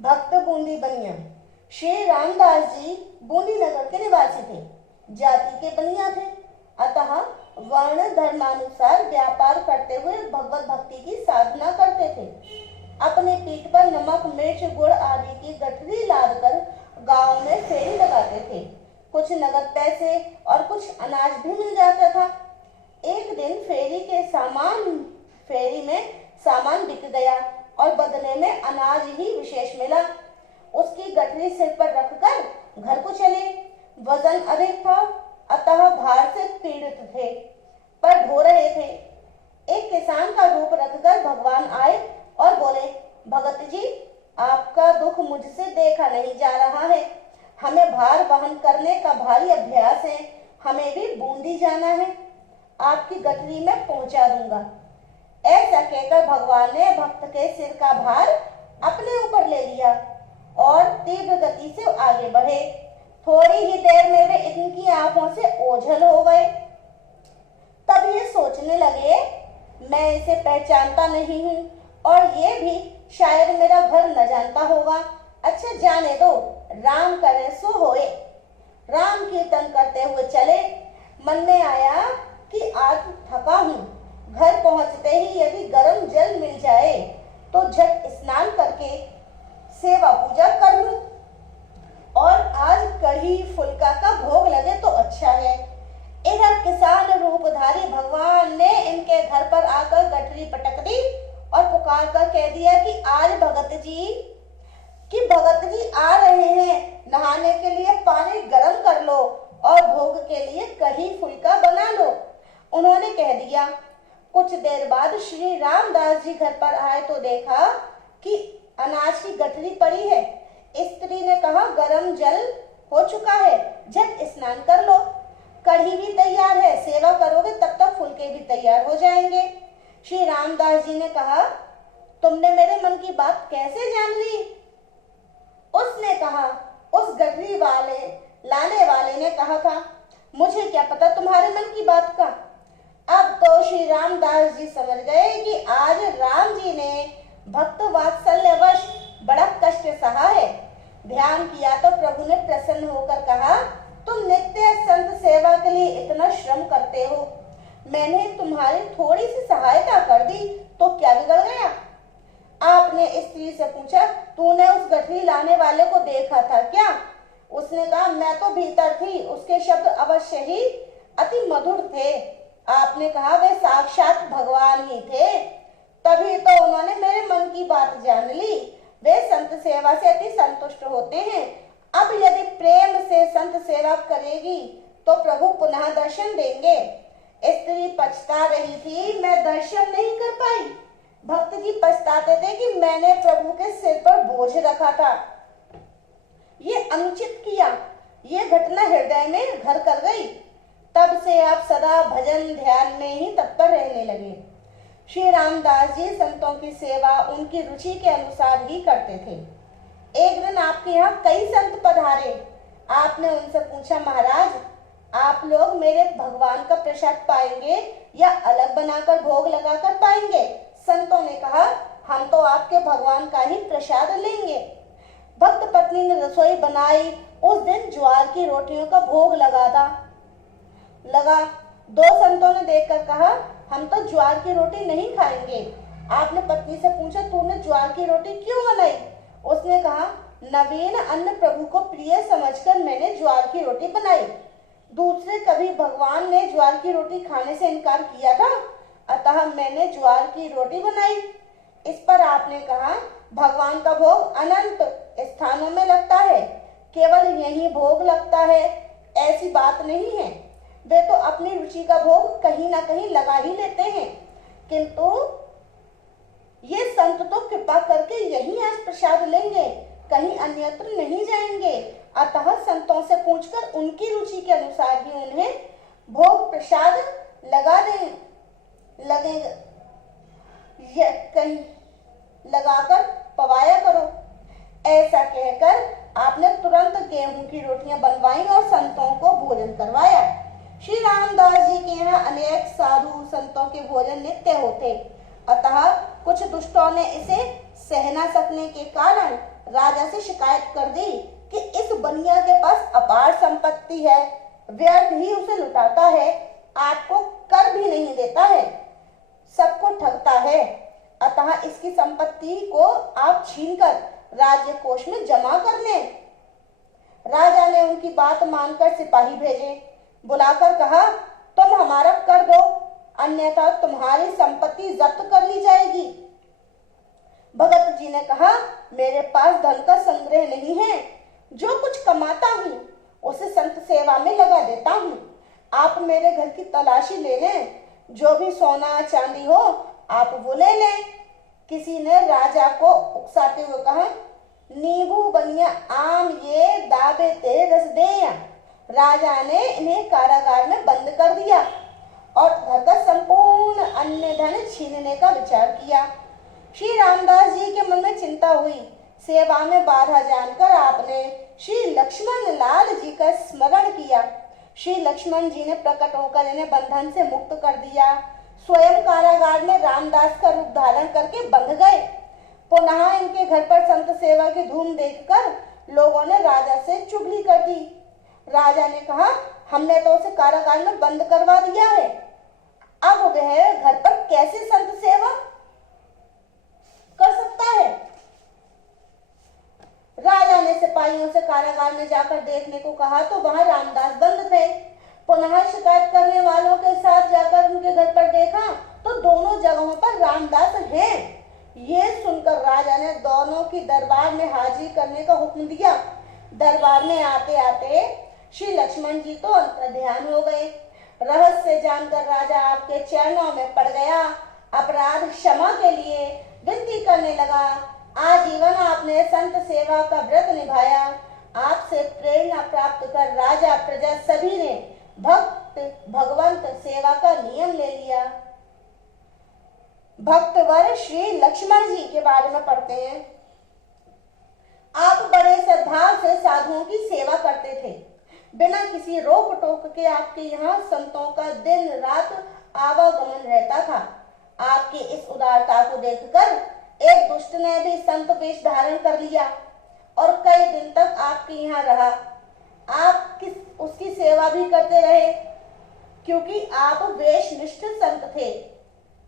भक्त बूंदी बनिया। श्री रामदास जी बूंदी नगर के निवासी थे, जाति के बनिया थे, अतः वर्ण धर्मानुसार व्यापार करते हुए भगवत भक्ति की साधना करते थे। अपने पीठ पर नमक मिर्च गुड़ आदि की गठरी लाद कर गाँव में फेरी लगाते थे। कुछ नगद पैसे और कुछ अनाज भी मिल जाता था। एक दिन फेरी में सामान बिक गया और बदले में अनाज ही विशेष मिला। उसकी गठरी सिर पर रखकर घर को चले। वजन अधिक था, अतः भार से पीड़ित थे, पर ढो रहे थे। एक किसान का रूप रखकर भगवान आए और बोले, भगत जी, आपका दुख मुझसे देखा नहीं जा रहा है। हमें भार वहन करने का भारी अभ्यास है, हमें भी बूंदी जाना है, आपकी गठरी में पहुंचा दूंगा। ऐसा कहकर भगवान ने भक्त के सिर का भार अपने ऊपर ले लिया और तीव्र गति से आगे बढ़े। थोड़ी ही देर में वे इनकी आंखों से ओझल हो गए। तब ये सोचने लगे, मैं इसे पहचानता नहीं हूँ और ये भी शायद मेरा घर न जानता होगा। अच्छा जाने दो, राम करे सो होए। राम कीर्तन करते हुए चले। मन में आया कि आज थका हूँ, घर पहुंचते ही यदि गर्म जल मिल जाए तो झट स्नान करके सेवा पूजा कर लूं, और आज कढ़ी फुल्का का भोग लगे तो अच्छा है। इधर किसान रूपधारी भगवान ने इनके घर पर आकर गठरी पटक दी और पुकार कर कह दिया कि आज भगत जी आ रहे हैं, नहाने के लिए पानी गर्म कर लो और भोग के लिए कढ़ी फुल्का बना लो। उन्होंने कह दिया। कुछ देर बाद श्री रामदास जी घर पर आए तो देखा कि अनाज की गठरी पड़ी है। स्त्री ने कहा, गरम जल हो चुका है, झट स्नान कर लो, कढ़ी भी तैयार है, सेवा करोगे तब तक फुलके भी तैयार हो जाएंगे। श्री रामदास जी ने कहा, तुमने मेरे मन की बात कैसे जान ली? उसने कहा, उस गठरी लाने वाले ने कहा था, मुझे क्या पता तुम्हारे मन की बात का। अब तो श्री रामदास जी समझ गए कि आज राम जी ने भक्त वात्सल्यवश बड़ा कष्ट सहा है। ध्यान किया तो प्रभु ने प्रसन्न होकर कहा, तुम नित्य संत सेवा के लिए इतना श्रम करते हो, मैंने तुम्हारी थोड़ी सी सहायता कर दी तो क्या बिगड़ गया? आपने स्त्री से पूछा, तूने उस गठरी लाने वाले को देखा था क्या? उसने कहा, मैं तो भीतर थी, उसके शब्द अवश्य ही अति मधुर थे। आपने कहा, वे साक्षात भगवान ही थे, तभी तो उन्होंने मेरे मन की बात जान ली। वे संत सेवा से अति संतुष्ट होते हैं। अब यदि प्रेम से संत सेवा करेगी तो प्रभु पुनः दर्शन देंगे। स्त्री पछता रही थी, मैं दर्शन नहीं कर पाई। भक्त जी पछताते थे कि मैंने प्रभु के सिर पर बोझ रखा था, ये अनुचित किया। ये घटना हृदय में घर कर गई। तब से आप सदा भजन ध्यान में ही तत्पर रहने लगे। श्री रामदास जी संतों की सेवा उनकी रुचि के अनुसार ही करते थे। एक दिन आपके यहाँ कई संत पधारे। आपने उनसे पूछा, महाराज, आप लोग मेरे भगवान का प्रसाद पाएंगे या अलग बनाकर भोग लगाकर पाएंगे? संतों ने कहा, हम तो आपके भगवान का ही प्रसाद लेंगे। भक्त पत्नी ने रसोई बनाई। उस दिन ज्वार की रोटियों का भोग लगा। दो संतों ने देखकर कहा, हम तो ज्वार की रोटी नहीं खाएंगे। आपने पत्नी से पूछा, तूने ज्वार की रोटी क्यों बनाई? उसने कहा, नवीन अन्न प्रभु को प्रिय समझकर मैंने ज्वार की रोटी बनाई। दूसरे कभी भगवान ने ज्वार की रोटी खाने से इनकार किया था, अतः मैंने ज्वार की रोटी बनाई। इस पर आपने कहा, भगवान का भोग अनंत स्थानों में लगता है, केवल यही भोग लगता है ऐसी बात नहीं है। वे तो अपनी रुचि का भोग कहीं ना कहीं लगा ही लेते हैं, किंतु ये संत तो कृपा करके यही आज प्रसाद लेंगे, कहीं अन्यत्र नहीं जाएंगे। अतः संतों से पूछकर उनकी रुचि के अनुसार ही उन्हें भोग प्रसाद लगेगा, कहीं लगाकर पवाया करो। ऐसा कहकर आपने तुरंत गेहूं की रोटियां बनवाई और संतों को भोजन करवाया। श्री रामदास जी के यहाँ अनेक साधु संतों के भोजन नित्य होते, अतः कुछ दुष्टों ने इसे सह न सकने के कारण राजा से शिकायत कर दी कि इस बनिया के पास अपार संपत्ति है, व्यर्थ ही उसे लुटाता है, आपको कर भी नहीं देता है, सबको ठगता है, अतः इसकी संपत्ति को आप छीनकर राज्य कोष में जमा कर लें। राजा ने उनकी बात मानकर सिपाही भेजे, बुलाकर कहा, तुम हमारा कर दो, अन्यथा तुम्हारी संपत्ति जब्त कर ली जाएगी। भगत जी ने कहा, मेरे पास धन का संग्रह नहीं है, जो कुछ कमाता हूँ उसे संत सेवा में लगा देता हूँ। आप मेरे घर की तलाशी ले लें, जो भी सोना चांदी हो आप वो ले लें। किसी ने राजा को उकसाते हुए कहा, नींबू बनिया आम ये दाबे तेरे रस दे। राजा ने इन्हें कारागार में बंद कर दिया और घर का संपूर्ण अन्य धन छीनने का विचार किया। श्री रामदास जी के मन में चिंता हुई। सेवा में बाधा जानकर आपने श्री लक्ष्मण लाल जी का स्मरण किया। श्री लक्ष्मण जी ने प्रकट होकर इन्हें बंधन से मुक्त कर दिया। स्वयं कारागार में रामदास का रूप धारण करके बंध गए। पुनः इनके घर पर संत सेवा की धूम देखकर लोगों ने राजा से चुगली कर दी। राजा ने कहा, हमने तो उसे कारागार में बंद करवा दिया है, अब वह घर पर कैसे संत सेवा कर सकता है। राजा ने सिपाहियों से कारागार में जाकर देखने को कहा तो वहां रामदास बंद थे। पुनः शिकायत करने वालों के साथ जाकर उनके घर पर देखा तो दोनों जगहों पर रामदास हैं। ये सुनकर राजा ने दोनों की दरबार में हाजिरी करने का हुक्म दिया। दरबार में आते आते श्री लक्ष्मण जी तो अंतर्ध्यान हो गए। रहस्य जानकर राजा आपके चरणों में पड़ गया, अपराध क्षमा के लिए विनती करने लगा। आजीवन आपने संत सेवा का व्रत निभाया। आपसे प्रेरणा प्राप्त कर राजा प्रजा सभी ने भक्त भगवंत सेवा का नियम ले लिया। भक्तवर श्री लक्ष्मण जी के बारे में पढ़ते हैं। आप बड़े सद्भाव से साधुओं की सेवा करते थे। बिना किसी रोक टोक के आपके यहाँ संतों का दिन रात आवागमन रहता था। आपकी इस उदारता को देखकर एक दुष्ट ने भी संत वेश धारण कर लिया और कई दिन तक आपके यहाँ रहा। आप उसकी सेवा भी करते रहे क्योंकि आप वेशनिष्ठ संत थे।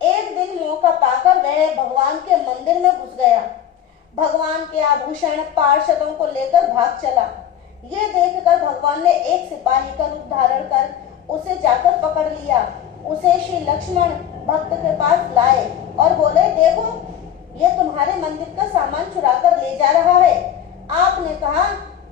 एक दिन मौका पाकर वह भगवान के मंदिर में घुस गया। भगवान के आभूषण पार्षदों को लेकर भाग चला। ये देखकर भगवान ने एक सिपाही का रूप धारण कर उसे जाकर पकड़ लिया। उसे श्री लक्ष्मण भक्त के पास लाए और बोले, देखो ये तुम्हारे मंदिर का सामान चुरा कर ले जा रहा है। आपने कहा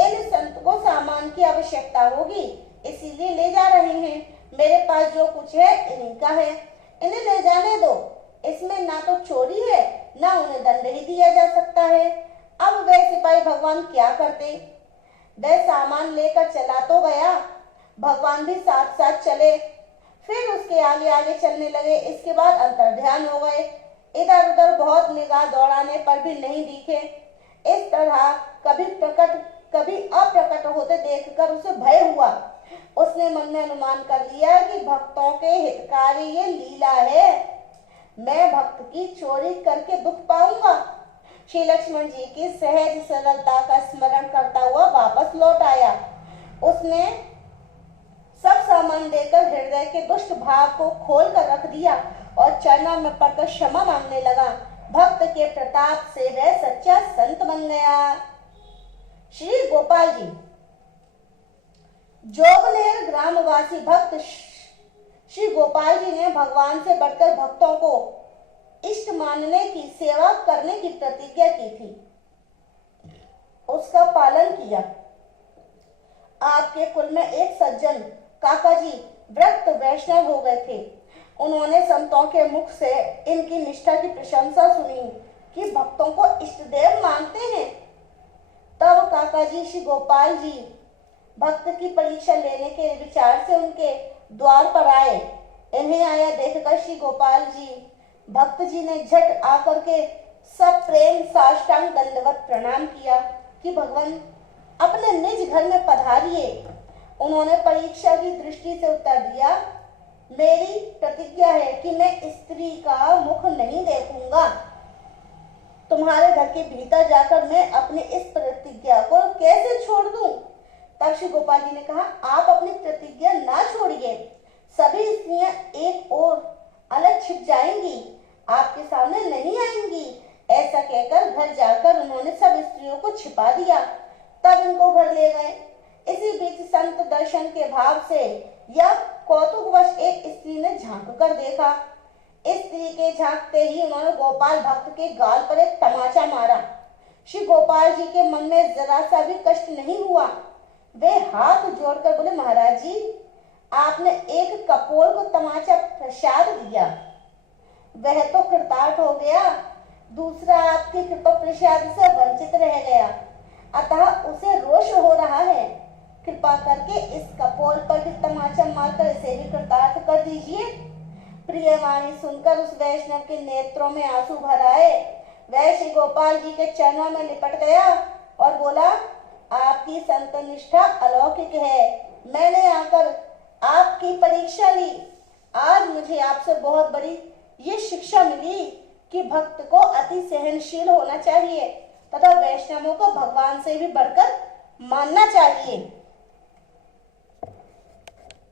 इन संत को सामान की आवश्यकता होगी, इसीलिए ले जा रहे हैं। मेरे पास जो कुछ है इन्हीं का है, इन्हें ले जाने दो। इसमें ना तो चोरी है ना उन्हें दंड ही दिया जा सकता है। अब वह सिपाही भगवान क्या करते। वह सामान लेकर चला तो गया, भगवान भी साथ साथ चले, फिर उसके आगे आगे चलने लगे। इसके बाद अंतर्ध्यान हो गए। इधर उधर बहुत निगाह दौड़ाने पर भी नहीं दिखे। इस तरह कभी प्रकट कभी अप्रकट होते देखकर उसे भय हुआ। उसने मन में अनुमान कर लिया कि भक्तों के हितकारी ये लीला है, मैं भक्त की चोरी करके दुख पाऊंगा। श्री लक्ष्मण जी की सहज सरलता का स्मरण करता हुआ वापस लौट आया। उसने सब सामान देकर हृदय के दुष्ट भाव को खोल कर रख दिया और चरणों में पड़कर क्षमा मांगने लगा। भक्त के प्रताप से वह सच्चा संत बन गया। श्री गोपाल जी जोगनेर ग्रामवासी भक्त श्री गोपाल जी ने भगवान से बढ़कर भक्तों को इष्ट मानने की सेवा करने की प्रतिज्ञा की थी, उसका पालन किया। आपके कुल में एक सज्जन काका जी व्रत वैष्णव हो गए थे। उन्होंने संतों के मुख से इनकी निष्ठा की प्रशंसा सुनी कि भक्तों को इष्ट देव मानते हैं। तब काका जी श्री गोपाल जी भक्त की परीक्षा लेने के विचार से उनके द्वार पर आए। इन्हें आया देखकर श्री गोपाल जी भक्त जी ने झट आकर के सब प्रेम साष्टांग दंडवत प्रणाम किया कि भगवान अपने निज घर में पधारिए। उन्होंने परीक्षा की दृष्टि से उत्तर दिया, मेरी प्रतिज्ञा है कि मैं स्त्री का मुख नहीं देखूंगा। तुम्हारे घर के भीतर जाकर मैं अपनी इस प्रतिज्ञा को कैसे छोड़ दूं? तब श्री गोपाल जी ने कहा, आप अपनी प्रतिज्ञा ना छोड़िए, सभी स्त्रियां एक और अलग छिप जाएंगी, आपके सामने नहीं आएंगी। ऐसा कहकर घर जाकर उन्होंने सब स्त्रियों को छिपा दिया। तब इनको घर ले गए। इसी बीच संत दर्शन के भाव से या कौतुकवश एक स्त्री ने झांक कर देखा। स्त्री के झांकते ही उन्होंने गोपाल भक्त के गाल पर एक तमाचा मारा। श्री गोपाल जी के मन में जरा सा भी कष्ट नहीं हुआ। वे हाथ जोड़कर बोले, महाराज जी, आपने एक कपोल को तमाचा प्रसाद दिया, वह तो कृतार्थ हो गया, दूसरा आपकी कृपा प्रसाद से वंचित रह गया, अतः उसे रोष हो रहा है। कृपा करके इस कपोल पर भी तमाचा मारकर इसे भी कृतार्थ कर दीजिए। प्रियवाणी सुनकर उस वैष्णव के नेत्रों में आंसू भर आए। वह श्री गोपाल जी के चरणों में लिपट गया और बोला, आपकी संत निष्ठा अलौकिक है। मैंने आकर आपकी परीक्षा ली। आज मुझे आपसे बहुत बड़ी ये शिक्षा मिली कि भक्त को अति सहनशील होना चाहिए तथा वैष्णवों को भगवान से भी बढ़कर मानना चाहिए।